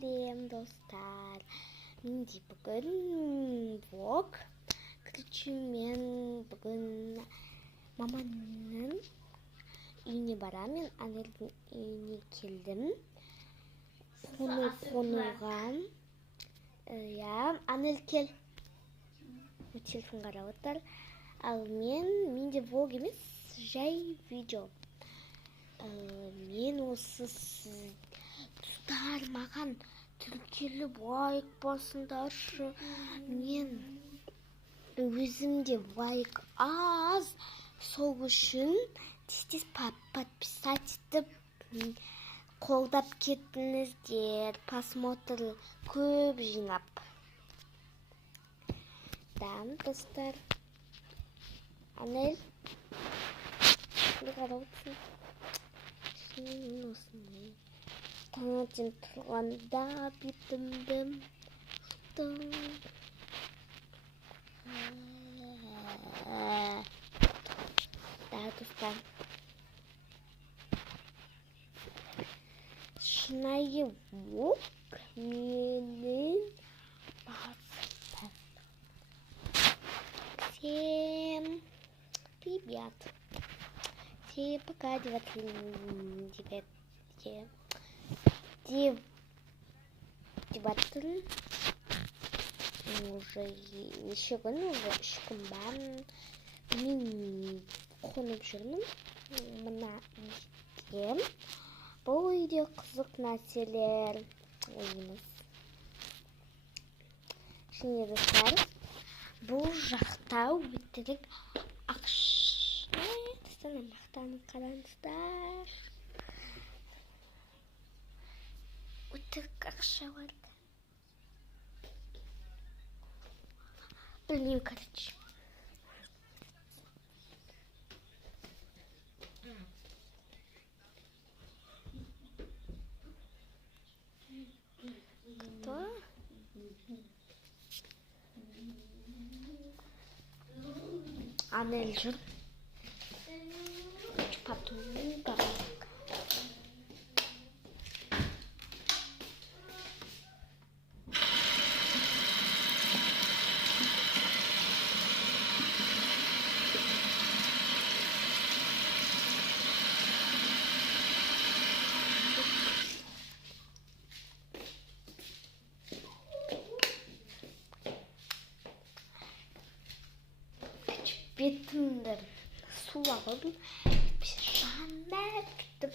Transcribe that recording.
сәлем достар. Менде бүгін влог. Короче, мен бүгін маманың үйіне барамын. Анельдің үйіне келдім. Қонуға. Анель кел. Телефон қарап отыр. Ал менде влог емес, жай видео. Мен осы достар маған тіркеліп лайк басыңдаршы. Мен өзімде лайк аз, сол үшін тез подписать етіп қолдап кеттіңіздер. Просмотр көп жинап. Да, достар. Анель, не қарап отырсың? Осындай. Таңертең тұрғанда бетімді жұттым. Да, достар. Шынайы влог менің басым. Всем привет. Все пока деваттың уже неше күн, уже 3 күн бар. Мен қонып жүрмін. Мына үйде. Бұл үйде қызық нәрселер ойымыз. Және достар, бұл жақта өтірік ақша. Мақтаны қараңыздар. Өтірік ақша бар. Білмеймін, короче. Кто? Анель жүр. Потом бетімді сулап алдым. Пижама киіп